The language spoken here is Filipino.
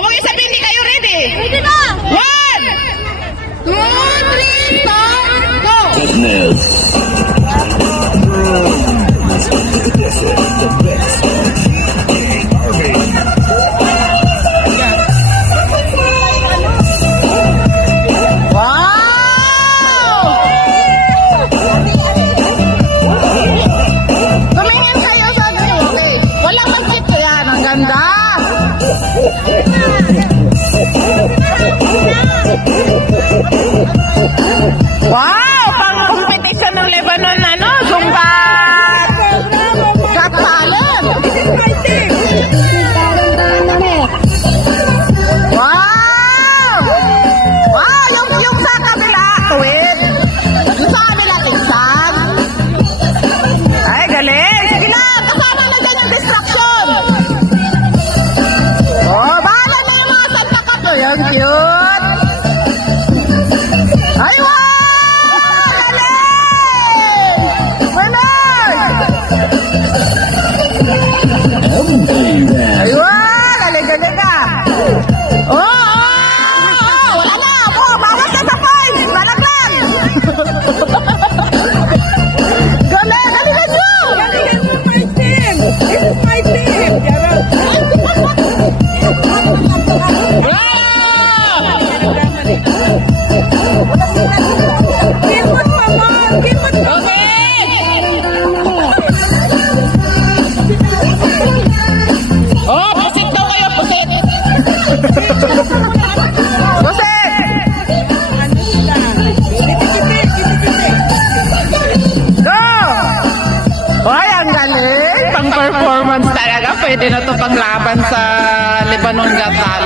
huwag yung sabihin, hindi kayo ready. Ready na! 1, 2, 3, start, go! Tumingin kayo sa okay. Walang mag-chip ko yan. Ang ganda. Wow! Pang-competition ng Lebanon na, no? Zumba! Got talent! Wow! Wow! Yung sa kabila, tuwid. Yung sa kabila, tigsan. Ay, galing! Sige na! Kasama na dyan yung distraction! Oh, bahala na yung mga Santa Kato. Yung cute! Ay, wow! Galing! Galing! Ay, wow! Galing, galing ka! Oh, oh! Wala na! Oh, bawas na sa points! Malaglag! Galing! Galingan nyo! Galingan mo, my team! This is my team! Kimot pa, ma'am! Kimot pa! Oh, pusit daw kayo, pusit! Pusit! Ano sila? Go! Hoy, ang galing! Pang-performance talaga. Pwede na to panglaban sa Lebanon Got Talent.